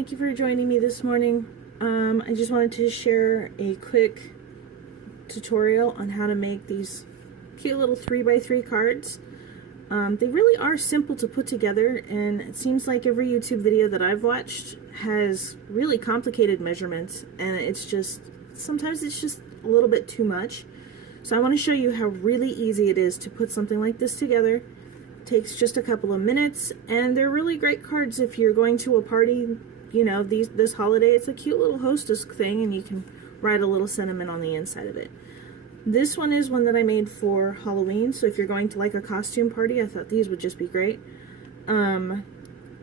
thank you for joining me this morning. I just wanted to share a quick tutorial on how to make these cute little 3x3 cards. They really are simple to put together, and it seems like every YouTube video that I've watched has really complicated measurements, and it's just, sometimes it's just a little bit too much. So I want to show you how really easy it is to put something like this together. It takes just a couple of minutes, and they're really great cards if you're going to a party, you know, this holiday. It's a cute little hostess thing, and you can write a little sentiment on the inside of it. This one is one that I made for Halloween, so if you're going to like a costume party, I thought these would just be great.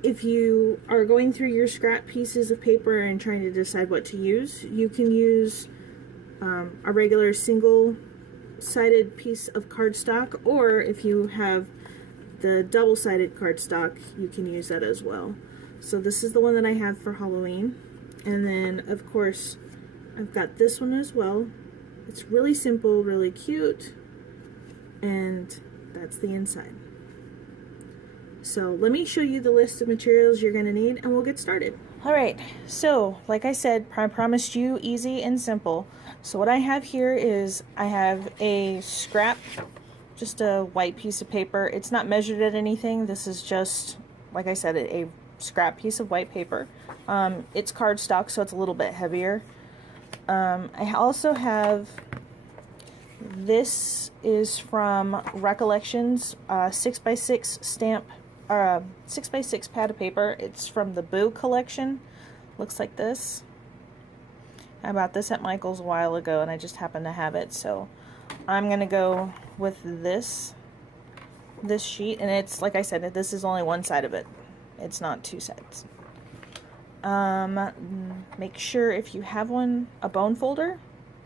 If you are going through your scrap pieces of paper and trying to decide what to use, you can use a regular single-sided piece of cardstock, or if you have the double-sided cardstock, you can use that as well. So this is the one that I have for Halloween, and then of course I've got this one as well. It's really simple, really cute, and that's the inside. So let me show you the list of materials you're going to need, and we'll get started. Alright, so like I said, I promised you easy and simple. So what I have here is I have a scrap, just a white piece of paper. It's not measured at anything. This is just, like I said, a scrap piece of white paper. It's cardstock, so it's a little bit heavier. I also have, this is from Recollections 6x6 stamp, 6x6 pad of paper. It's from the Boo collection. Looks like this. I bought this at Michael's a while ago, and I just happened to have it, so I'm gonna go with this sheet, and it's, like I said, this is only one side of it. It's not two sides. Make sure if you have one, a bone folder,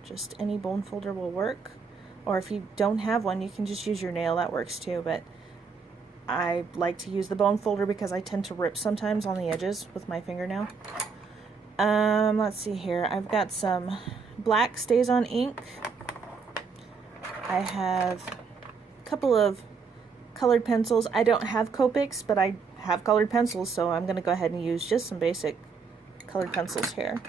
just any bone folder will work, or if you don't have one, you can just use your nail, that works too, but I like to use the bone folder because I tend to rip sometimes on the edges with my fingernail. Let's see here, I've got some black StazOn ink. I have a couple of colored pencils. I don't have Copics, but I have colored pencils, so I'm going to go ahead and use just some basic colored pencils here.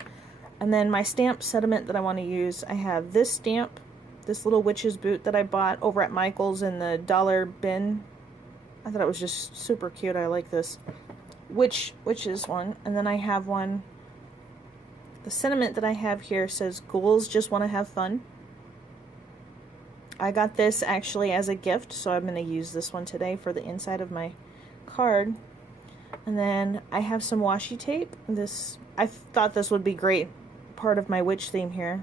And then my stamp sediment that I want to use, I have this stamp, this little witch's boot that I bought over at Michael's in the dollar bin. I thought it was just super cute. I like this witch's one. And then I have one, the sentiment that I have here says, "Ghouls just want to have fun." I got this actually as a gift, so I'm going to use this one today for the inside of my card. And then I have some washi tape. I thought this would be great, part of my witch theme here,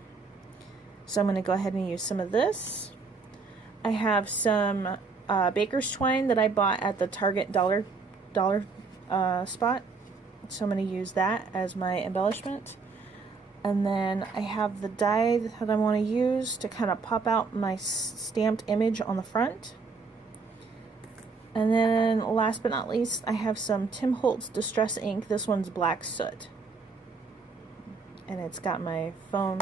so I'm going to go ahead and use some of this. I have some baker's twine that I bought at the Target dollar spot, so I'm going to use that as my embellishment. And then I have the die that I want to use to kind of pop out my stamped image on the front. And then last but not least, I have some Tim Holtz Distress ink. This one's Black Soot. And it's got my foam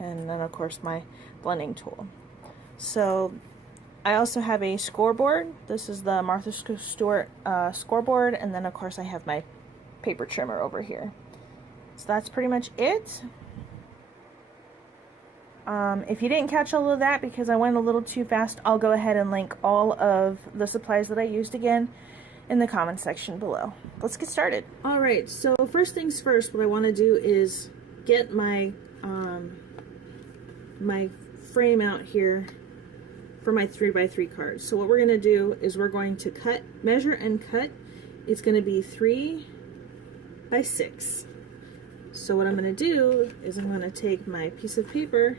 and then of course my blending tool. So I also have a scoreboard. This is the Martha Stewart scoreboard, and then of course I have my paper trimmer over here. So that's pretty much it. If you didn't catch all of that because I went a little too fast, I'll go ahead and link all of the supplies that I used again in the comment section below. Let's get started. Alright, so first things first, what I want to do is get my my frame out here for my 3x3 cards. So what we're going to do is we're going to measure and cut. It's going to be 3x6. So what I'm going to do is I'm going to take my piece of paper.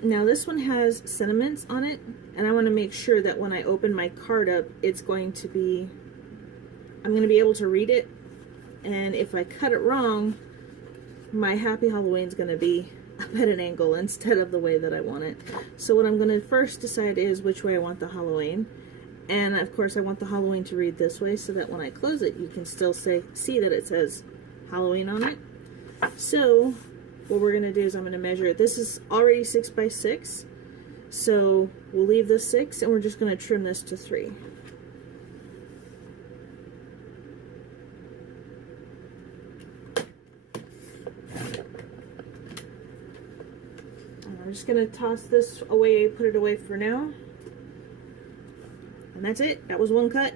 Now this one has sentiments on it, and I want to make sure that when I open my card up, it's going to be, I'm going to be able to read it, and if I cut it wrong, my Happy Halloween's going to be up at an angle instead of the way that I want it. So what I'm going to first decide is which way I want the Halloween, and of course I want the Halloween to read this way so that when I close it, you can still see that it says Halloween on it. So what we're going to do is I'm going to measure it. This is already 6x6, so we'll leave this 6 and we're just going to trim this to 3. we're just gonna toss this away, put it away for now. And that's it. That was one cut.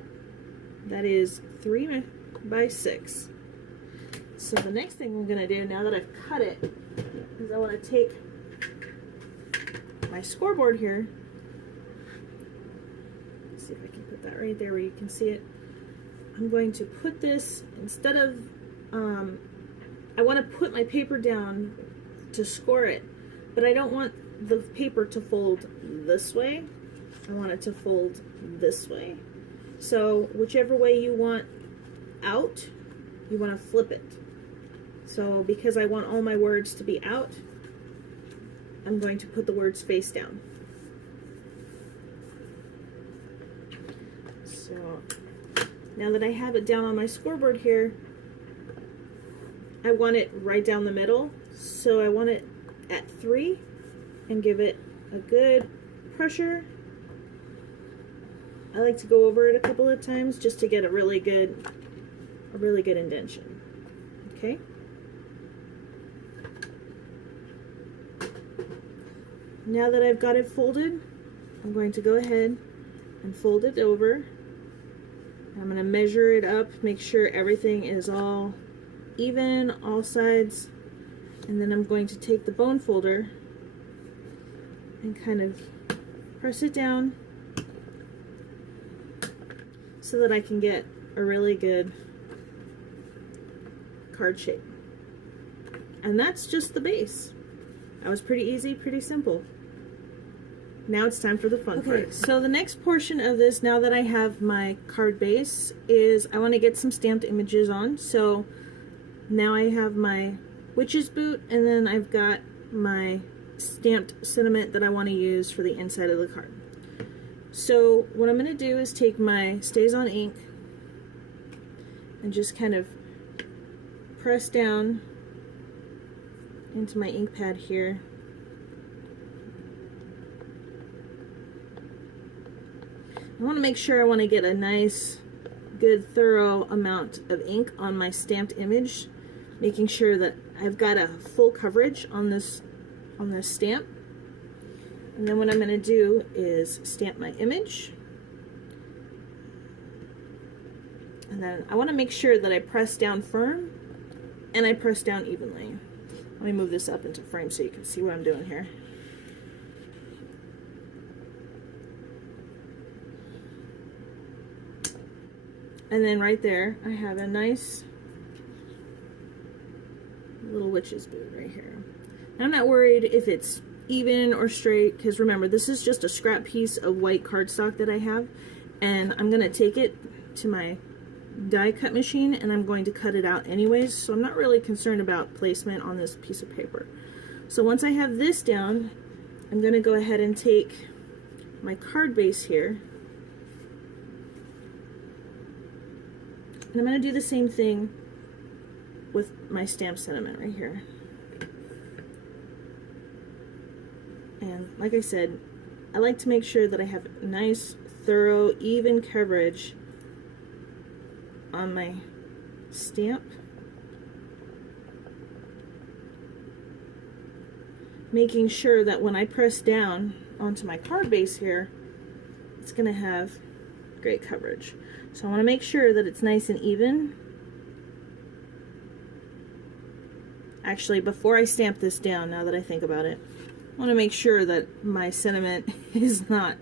That is 3 by 6. So the next thing I'm gonna do, now that I've cut it, is I wanna take my scoreboard here. Let's see if I can put that right there where you can see it. I'm going to put this, instead of, I wanna put my paper down to score it, but I don't want the paper to fold this way. I want it to fold this way. So whichever way you want out, you want to flip it. So because I want all my words to be out, I'm going to put the words face down. So now that I have it down on my scoreboard here, I want it right down the middle. So I want it at 3 and give it a good pressure. I like to go over it a couple of times just to get a really good indentation. Okay. Now that I've got it folded, I'm going to go ahead and fold it over. I'm going to measure it up, make sure everything is all even, all sides, and then I'm going to take the bone folder and kind of press it down so that I can get a really good card shape. And that's just the base. That was pretty easy, pretty simple. Now it's time for the fun part. So the next portion of this, now that I have my card base, is I want to get some stamped images on. So now I have my witch's boot, and then I've got my stamped sentiment that I want to use for the inside of the card. So what I'm going to do is take my Stays On ink and just kind of press down into my ink pad here. I want to make sure I want to get a nice, good, thorough amount of ink on my stamped image, making sure that I've got a full coverage on this stamp. And then what I'm going to do is stamp my image. And then I want to make sure that I press down firm and I press down evenly. Let me move this up into frame so you can see what I'm doing here. And then right there, I have a nice little witch's boot right here. And I'm not worried if it's even or straight, because remember, this is just a scrap piece of white cardstock that I have, and I'm going to take it to my die cut machine and I'm going to cut it out anyways, so I'm not really concerned about placement on this piece of paper. So once I have this down, I'm going to go ahead and take my card base here, and I'm going to do the same thing with my stamp sentiment right here. And like I said, I like to make sure that I have nice, thorough, even coverage on my stamp. Making sure that when I press down onto my card base here, it's going to have great coverage. So I want to make sure that it's nice and even. Actually, before I stamp this down, now that I think about it, I want to make sure that my sentiment is not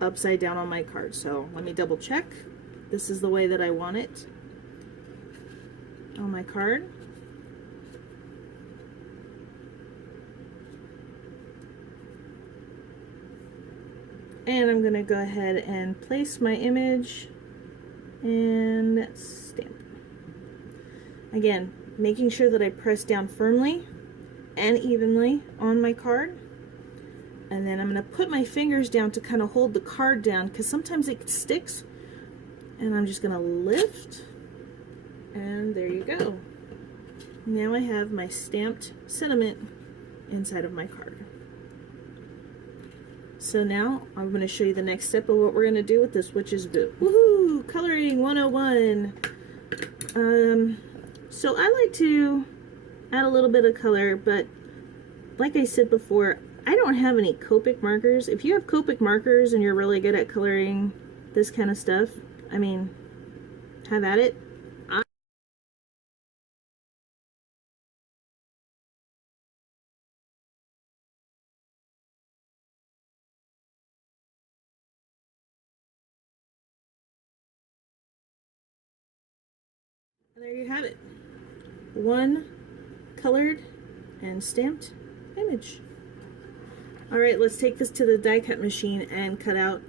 upside down on my card. So let me double check. This is the way that I want it on my card. And I'm going to go ahead and place my image and stamp. Again, making sure that I press down firmly and evenly on my card. And then I'm going to put my fingers down to kind of hold the card down, because sometimes it sticks. And I'm just going to lift, and there you go. Now I have my stamped sentiment inside of my card. So now I'm going to show you the next step of what we're going to do with this witch's boot. Woohoo! Coloring 101. So I like to add a little bit of color, but like I said before, I don't have any Copic markers. If you have Copic markers and you're really good at coloring this kind of stuff, I mean, have at it. And there you have it. One colored and stamped image. Alright, let's take this to the die cut machine and cut out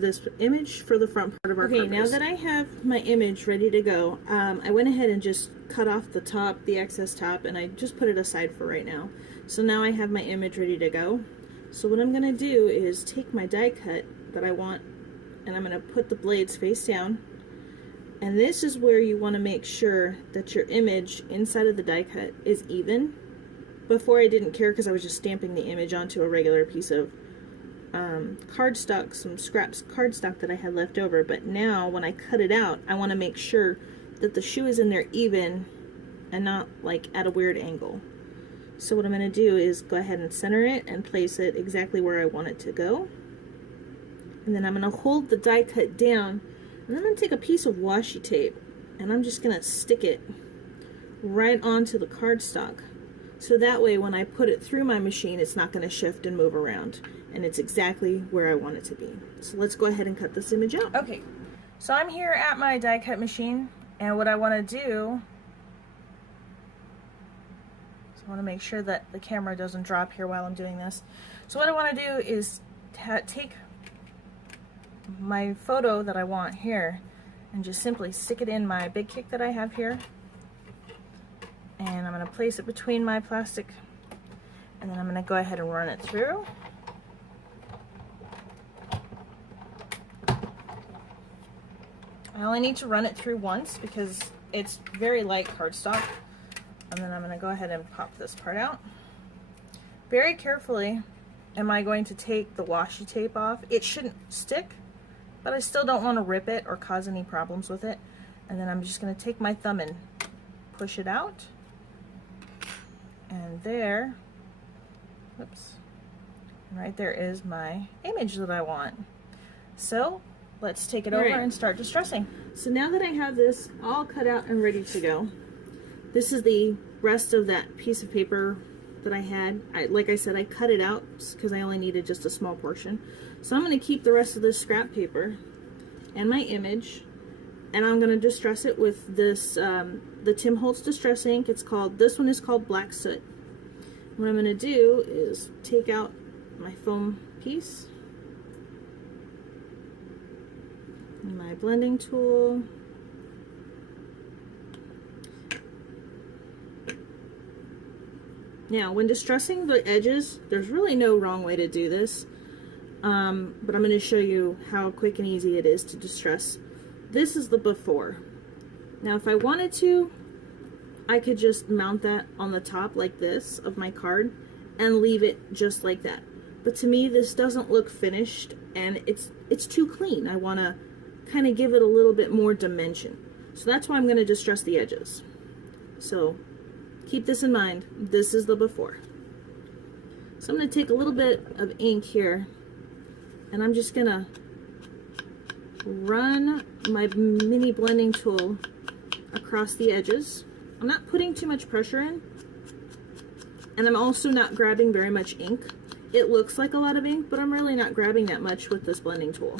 this image for the front part of our card base. Now that I have my image ready to go, I went ahead and just cut off the top, the excess top, and I just put it aside for right now. So now I have my image ready to go. So what I'm going to do is take my die cut that I want, and I'm going to put the blades face down. And this is where you want to make sure that your image inside of the die cut is even. Before I didn't care because I was just stamping the image onto a regular piece of cardstock, some scraps cardstock that I had left over. But now when I cut it out, I want to make sure that the shoe is in there even and not like at a weird angle. So what I'm going to do is go ahead and center it and place it exactly where I want it to go. And then I'm going to hold the die cut down. And I'm going to take a piece of washi tape and I'm just going to stick it right onto the cardstock. So that way when I put it through my machine, it's not going to shift and move around. And it's exactly where I want it to be. So let's go ahead and cut this image out. Okay, so I'm here at my die cut machine. And what I want to do is I want to make sure that the camera doesn't drop here while I'm doing this. So what I want to do is take my photo that I want here and just simply stick it in my big kick that I have here, and I'm going to place it between my plastic, and then I'm going to go ahead and run it through. I only need to run it through once because it's very light cardstock, and then I'm going to go ahead and pop this part out. Very carefully am I going to take the washi tape off. It shouldn't stick, but I still don't want to rip it or cause any problems with it. And then I'm just going to take my thumb and push it out. And there, whoops, right there is my image that I want. So let's take it over and start distressing. So now that I have this all cut out and ready to go, this is the rest of that piece of paper that I had. Like I said, I cut it out because I only needed just a small portion. So I'm going to keep the rest of this scrap paper and my image, and I'm going to distress it with this, the Tim Holtz Distress ink. This one is called Black Soot. What I'm going to do is take out my foam piece, my blending tool, now when distressing the edges, there's really no wrong way to do this. But I'm going to show you how quick and easy it is to distress. This is the before. Now if I wanted to, I could just mount that on the top like this of my card and leave it just like that. But to me this doesn't look finished and it's too clean. I want to kind of give it a little bit more dimension. So that's why I'm going to distress the edges. So keep this in mind. This is the before. So I'm going to take a little bit of ink here, and I'm just gonna run my mini blending tool across the edges. I'm not putting too much pressure in, and I'm also not grabbing very much ink. It looks like a lot of ink, but I'm really not grabbing that much with this blending tool.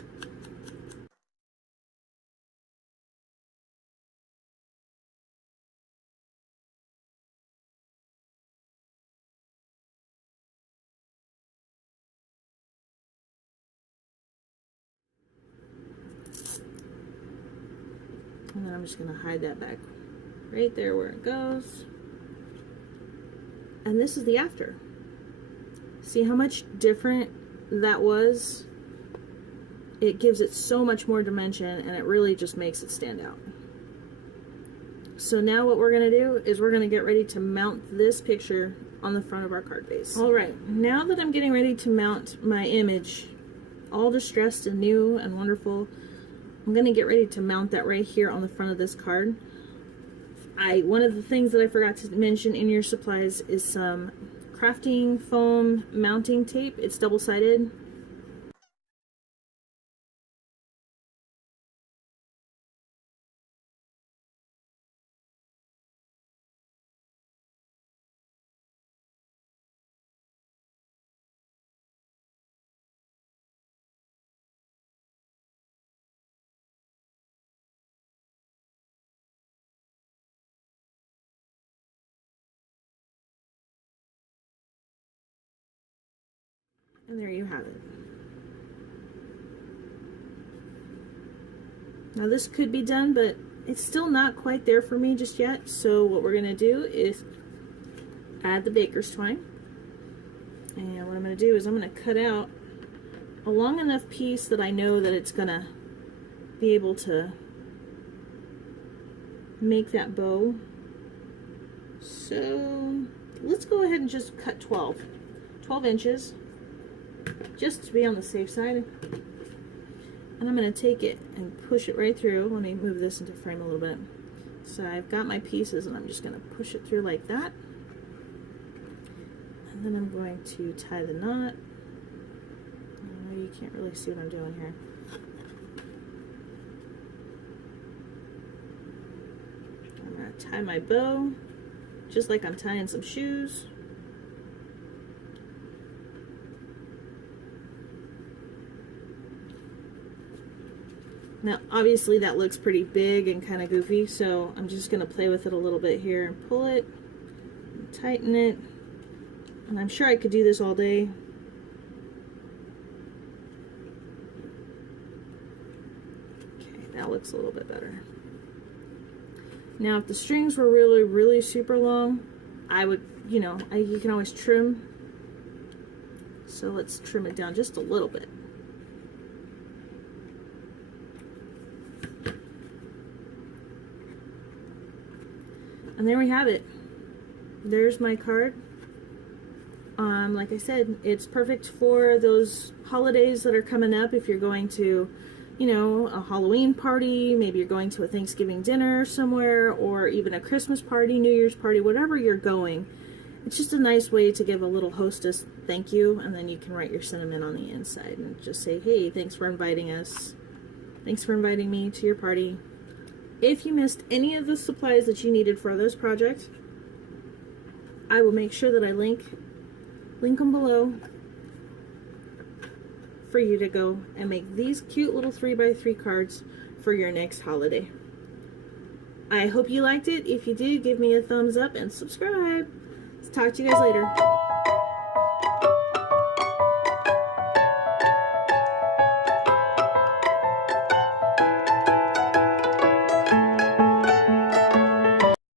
And then I'm just going to hide that back right there where it goes. And this is the after. See how much different that was? It gives it so much more dimension, and it really just makes it stand out. So now what we're going to do is we're going to get ready to mount this picture on the front of our card base. Alright, now that I'm getting ready to mount my image, all distressed and new and wonderful, I'm going to get ready to mount that right here on the front of this card. One of the things that I forgot to mention in your supplies is some crafting foam mounting tape. It's double-sided. And there you have it. Now this could be done, but it's still not quite there for me just yet. So what we're gonna do is add the baker's twine. And what I'm gonna do is I'm gonna cut out a long enough piece that I know that it's gonna be able to make that bow. So let's go ahead and just cut 12 inches. Just to be on the safe side. And I'm going to take it and push it right through. Let me move this into frame a little bit. So I've got my pieces and I'm just going to push it through like that. And then I'm going to tie the knot. I know you can't really see what I'm doing here. I'm going to tie my bow just like I'm tying some shoes. Now, obviously that looks pretty big and kind of goofy, so I'm just going to play with it a little bit here and pull it, and tighten it, and I'm sure I could do this all day. Okay, that looks a little bit better. Now, if the strings were really, really super long, I would, you know, you can always trim. So let's trim it down just a little bit. And there we have it. There's my card. Like I said, it's perfect for those holidays that are coming up. If you're going to, you know, a Halloween party, maybe you're going to a Thanksgiving dinner somewhere, or even a Christmas party, New Year's party, whatever you're going. It's just a nice way to give a little hostess thank you, and then you can write your sentiment on the inside and just say, hey, thanks for inviting us. Thanks for inviting me to your party. If you missed any of the supplies that you needed for those projects, I will make sure that I link them below for you to go and make these cute little 3x3 cards for your next holiday. I hope you liked it. If you did, give me a thumbs up and subscribe. Talk to you guys later.